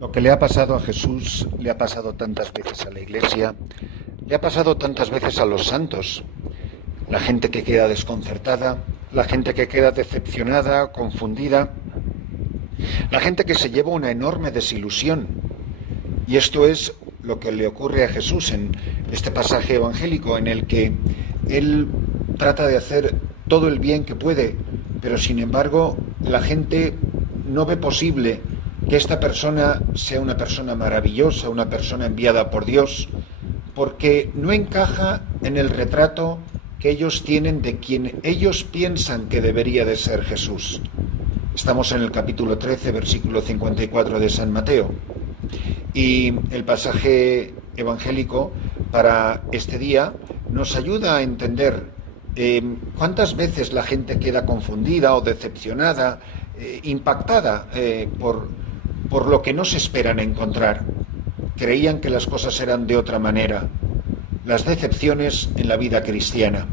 Lo que le ha pasado a Jesús le ha pasado tantas veces a la Iglesia, le ha pasado tantas veces a los santos. La gente que queda desconcertada, la gente que queda decepcionada, confundida, la gente que se lleva una enorme desilusión. Y esto es lo que le ocurre a Jesús en este pasaje evangélico en el que Él trata de hacer todo el bien que puede, pero sin embargo la gente no ve posible que esta persona sea una persona maravillosa, una persona enviada por Dios, porque no encaja en el retrato que ellos tienen de quien ellos piensan que debería de ser Jesús. Estamos en el capítulo 13, versículo 54 de San Mateo. Y el pasaje evangélico para este día nos ayuda a entender cuántas veces la gente queda confundida o decepcionada, impactada por lo que no se esperan encontrar. Creían que las cosas eran de otra manera. Las decepciones en la vida cristiana.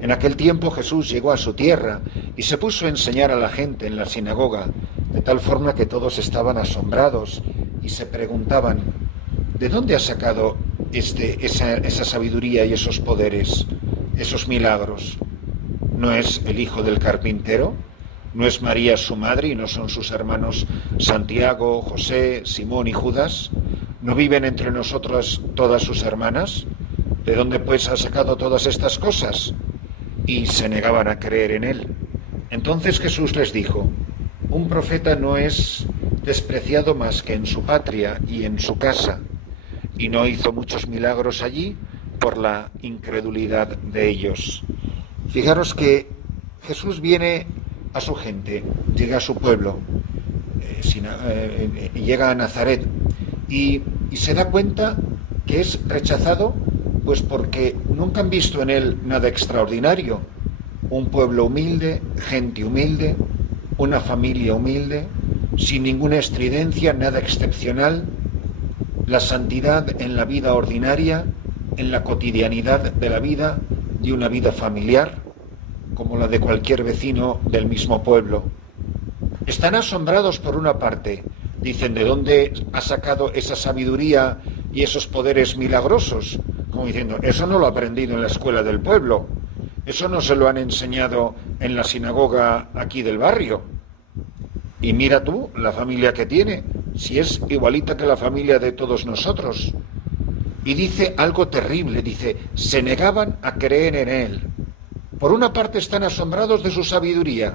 En aquel tiempo Jesús llegó a su tierra y se puso a enseñar a la gente en la sinagoga, de tal forma que todos estaban asombrados y se preguntaban: ¿de dónde ha sacado esa sabiduría y esos poderes, esos milagros? ¿No es el hijo del carpintero? ¿No es María su madre y no son sus hermanos Santiago, José, Simón y Judas? ¿No viven entre nosotros todas sus hermanas? ¿De dónde pues ha sacado todas estas cosas? Y se negaban a creer en él. Entonces Jesús les dijo: un profeta no es despreciado más que en su patria y en su casa. Y no hizo muchos milagros allí por la incredulidad de ellos. Fijaros que Jesús viene a su gente, llega a su pueblo, llega a Nazaret y se da cuenta que es rechazado pues porque nunca han visto en él nada extraordinario. Un pueblo humilde, gente humilde, una familia humilde, sin ninguna estridencia, nada excepcional. La santidad en la vida ordinaria, en la cotidianidad de la vida, de una vida familiar, como la de cualquier vecino del mismo pueblo. Están asombrados por una parte, dicen: ¿de dónde ha sacado esa sabiduría y esos poderes milagrosos? Como diciendo: eso no lo ha aprendido en la escuela del pueblo, eso no se lo han enseñado en la sinagoga aquí del barrio. Y mira tú la familia que tiene, si es igualita que la familia de todos nosotros. Y dice algo terrible, dice: se negaban a creer en él. Por una parte están asombrados de su sabiduría,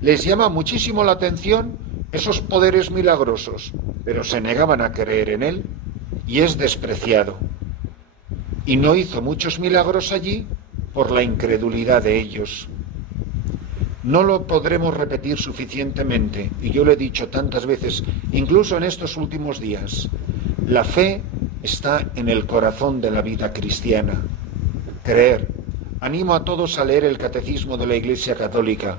les llama muchísimo la atención esos poderes milagrosos, pero se negaban a creer en él y es despreciado. Y no hizo muchos milagros allí por la incredulidad de ellos. No lo podremos repetir suficientemente, y yo lo he dicho tantas veces, incluso en estos últimos días. La fe está en el corazón de la vida cristiana. Creer. Animo a todos a leer el Catecismo de la Iglesia Católica.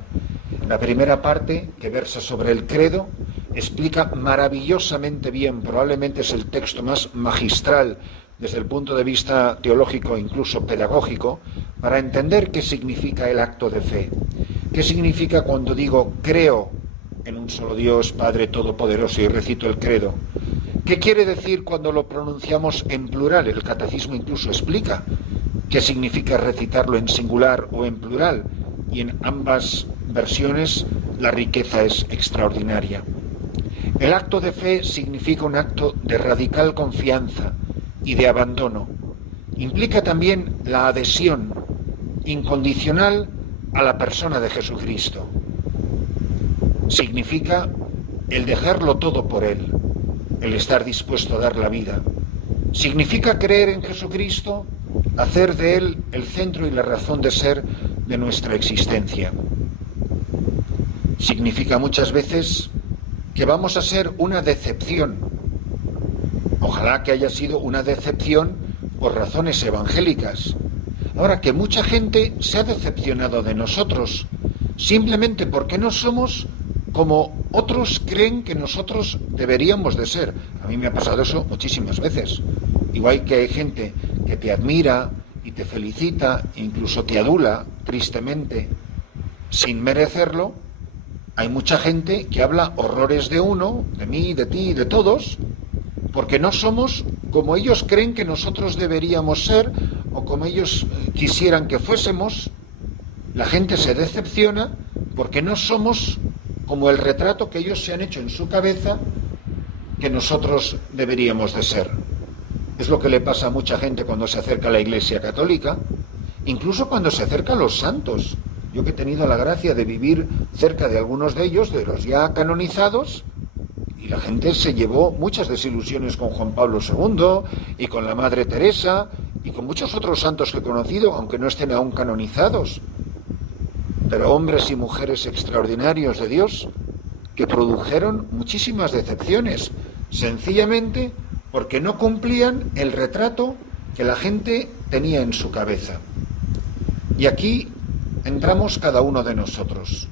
La primera parte, que versa sobre el credo, explica maravillosamente bien, probablemente es el texto más magistral desde el punto de vista teológico, incluso pedagógico, para entender qué significa el acto de fe. ¿Qué significa cuando digo creo en un solo Dios, Padre Todopoderoso, y recito el credo? ¿Qué quiere decir cuando lo pronunciamos en plural? El Catecismo incluso explica qué significa recitarlo en singular o en plural, y en ambas versiones la riqueza es extraordinaria. El acto de fe significa un acto de radical confianza y de abandono. Implica también la adhesión incondicional a la persona de Jesucristo. Significa el dejarlo todo por Él, el estar dispuesto a dar la vida. Significa creer en Jesucristo, hacer de Él el centro y la razón de ser de nuestra existencia. Significa muchas veces que vamos a ser una decepción. Ojalá que haya sido una decepción por razones evangélicas. Ahora, que mucha gente se ha decepcionado de nosotros, simplemente porque no somos como otros creen que nosotros deberíamos de ser. A mí me ha pasado eso muchísimas veces. Igual que hay gente que te admira y te felicita, incluso te adula tristemente, sin merecerlo, hay mucha gente que habla horrores de uno, de mí, de ti, de todos, porque no somos como ellos creen que nosotros deberíamos ser o como ellos quisieran que fuésemos. La gente se decepciona porque no somos como el retrato que ellos se han hecho en su cabeza que nosotros deberíamos de ser. Es lo que le pasa a mucha gente cuando se acerca a la Iglesia Católica, incluso cuando se acerca a los santos. Yo que he tenido la gracia de vivir cerca de algunos de ellos, de los ya canonizados, y la gente se llevó muchas desilusiones con Juan Pablo II y con la Madre Teresa y con muchos otros santos que he conocido, aunque no estén aún canonizados. Pero hombres y mujeres extraordinarios de Dios que produjeron muchísimas decepciones, sencillamente porque no cumplían el retrato que la gente tenía en su cabeza. Y aquí entramos cada uno de nosotros.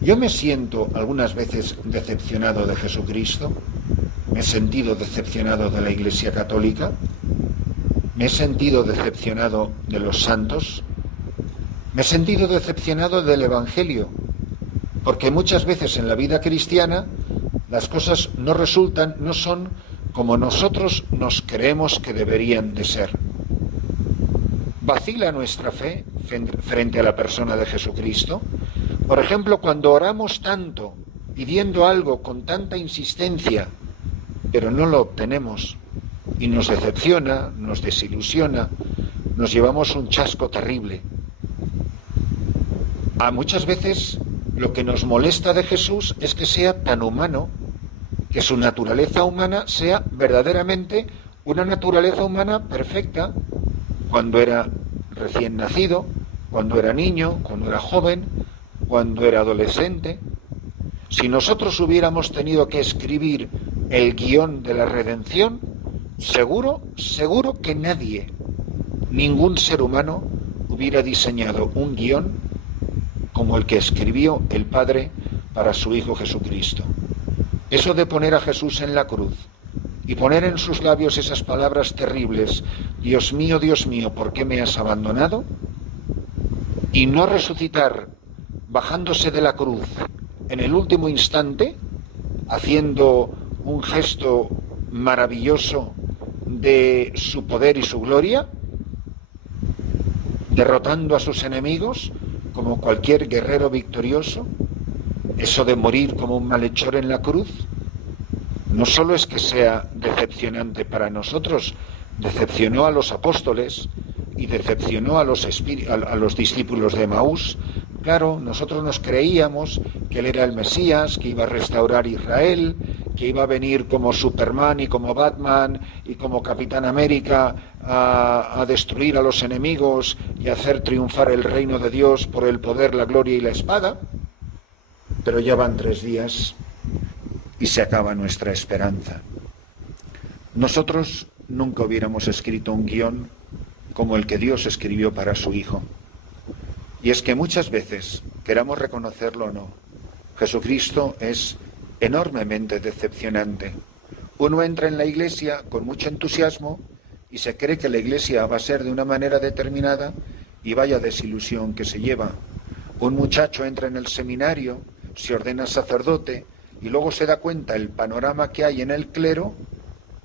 Yo me siento algunas veces decepcionado de Jesucristo, me he sentido decepcionado de la Iglesia Católica, me he sentido decepcionado de los santos, me he sentido decepcionado del Evangelio, porque muchas veces en la vida cristiana las cosas no son como nosotros nos creemos que deberían de ser. ¿Vacila nuestra fe frente a la persona de Jesucristo? Por ejemplo, cuando oramos tanto, pidiendo algo con tanta insistencia, pero no lo obtenemos, y nos decepciona, nos desilusiona, nos llevamos un chasco terrible. A muchas veces lo que nos molesta de Jesús es que sea tan humano, que su naturaleza humana sea verdaderamente una naturaleza humana perfecta, cuando era recién nacido, cuando era niño, cuando era joven, cuando era adolescente. Si nosotros hubiéramos tenido que escribir el guión de la redención, seguro que nadie, ningún ser humano, hubiera diseñado un guión como el que escribió el Padre para su Hijo Jesucristo. Eso de poner a Jesús en la cruz y poner en sus labios esas palabras terribles, Dios mío, ¿por qué me has abandonado? Y no resucitar bajándose de la cruz en el último instante, haciendo un gesto maravilloso de su poder y su gloria, derrotando a sus enemigos como cualquier guerrero victorioso. Eso de morir como un malhechor en la cruz, no solo es que sea decepcionante para nosotros, decepcionó a los apóstoles y decepcionó a los discípulos de Maús. Claro, nosotros nos creíamos que él era el Mesías, que iba a restaurar Israel, que iba a venir como Superman y como Batman y como Capitán América a destruir a los enemigos y a hacer triunfar el reino de Dios por el poder, la gloria y la espada. Pero ya van 3 días y se acaba nuestra esperanza. Nosotros nunca hubiéramos escrito un guión como el que Dios escribió para su Hijo. Y es que muchas veces, queramos reconocerlo o no, Jesucristo es enormemente decepcionante. Uno entra en la iglesia con mucho entusiasmo y se cree que la iglesia va a ser de una manera determinada y vaya desilusión que se lleva. Un muchacho entra en el seminario, se ordena sacerdote y luego se da cuenta el panorama que hay en el clero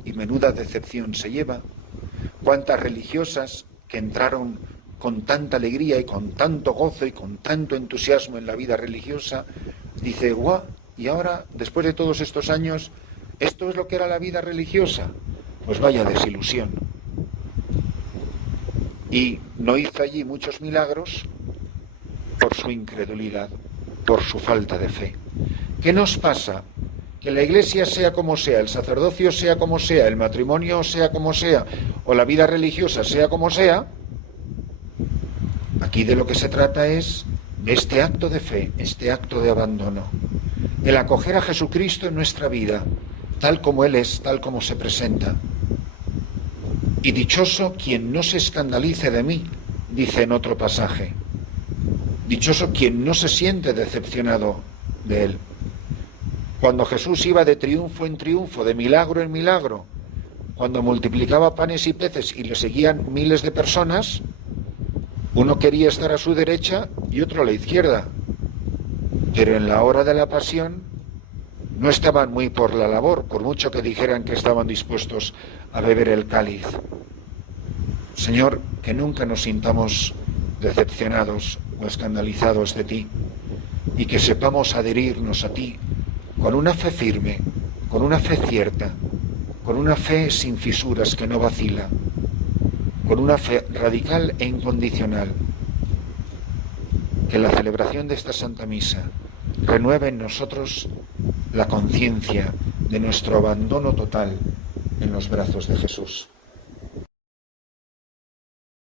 y menuda decepción se lleva. Cuántas religiosas que entraron con tanta alegría y con tanto gozo y con tanto entusiasmo en la vida religiosa, dice, guau, y ahora, después de todos estos años, ¿esto es lo que era la vida religiosa? Pues vaya desilusión. Y no hizo allí muchos milagros por su incredulidad, por su falta de fe. ¿Qué nos pasa? Que la iglesia sea como sea, el sacerdocio sea como sea, el matrimonio sea como sea, o la vida religiosa sea como sea, aquí de lo que se trata es de este acto de fe, este acto de abandono, el acoger a Jesucristo en nuestra vida, tal como Él es, tal como se presenta. Y dichoso quien no se escandalice de mí, dice en otro pasaje. Dichoso quien no se siente decepcionado de Él. Cuando Jesús iba de triunfo en triunfo, de milagro en milagro, cuando multiplicaba panes y peces y le seguían miles de personas, uno quería estar a su derecha y otro a la izquierda. pero en la hora de la pasión no estaban muy por la labor, por mucho que dijeran que estaban dispuestos a beber el cáliz. Señor, que nunca nos sintamos decepcionados o escandalizados de ti, y que sepamos adherirnos a ti con una fe firme, con una fe cierta, con una fe sin fisuras que no vacila, con una fe radical e incondicional. Que la celebración de esta Santa Misa renueve en nosotros la conciencia de nuestro abandono total en los brazos de Jesús.